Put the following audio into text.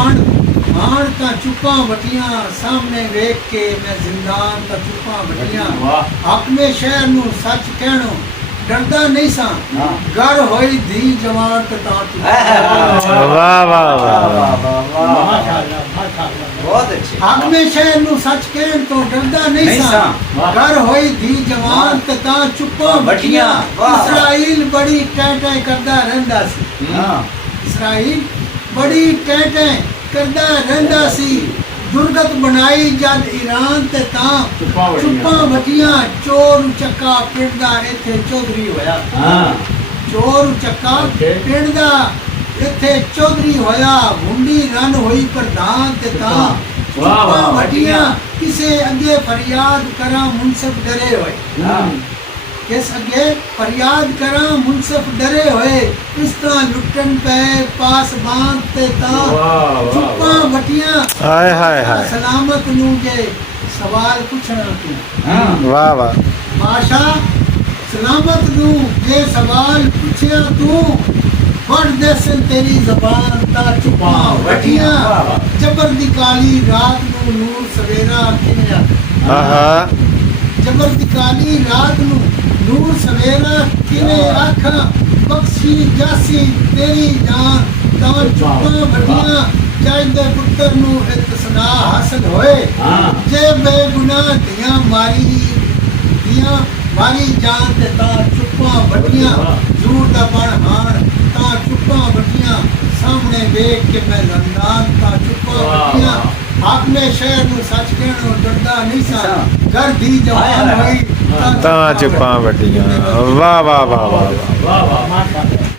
बन हाण तां चुप्पां वटियां सामने वेख के मैं जिंदान तां चुप्पां वटियां हक में शहर नू सच कहणो डरदा नहीं सा घर होई धी जवान ते तां वाह वाह वाह बहुत अच्छे हक में शहर नू सच कहण तो डरदा नहीं सा घर होई धी जवान ते तां चुप्पां वटियां इसराइल बड़ी टै करदा रहिंदा सी इसराइल बड़ी टै करदा रहिंदा सी दुर्गत बनाई जद ईरान ते तां चुप्पां वटियां चोर चक्का पिंड दा इत्थे चौधरी होया चोर चक्का पिंड दा इत्थे चौधरी होया मुंडी रन होई प्रधान ते तां चुप्पां वटियां किसे अगे फरियाद करा मुनसिफ डरे होए किस अगे फरियाद करा मुनसिफ डरे होए इस तरह लुटन पे पास बांध ते तां चुप्पां वटियां हाय हाय हाय सलामत नू जे सवाल पूछना तू वाह वाह बादशाह सलामत नू जे सवाल पूछया तू पढ़ देसन तेरी जबान ता चुप्पां वटियां जबर दी काली रात नू नूर सवेरा खिलया आहा जबर दी काली रात नू नूर सवेरा किने आखा बख्शी जासी तेरी जान तां चुप्पां वटियां चाहदे पुत्र नू इत्सना हासिल होए जे बेगुनाह दियां मारी जान ते तां चुप्पां वटियां झूठ दा बण हाण तां चुप्पां वटियां सामने वेख के मैं रमदान तां चुप्पां वटियां हक में शहर नू सच कहणो डरदा नहीं सा घर दी जवान होई तां चुप्पां वटियां वाह वाह वाह वाह वाह वाह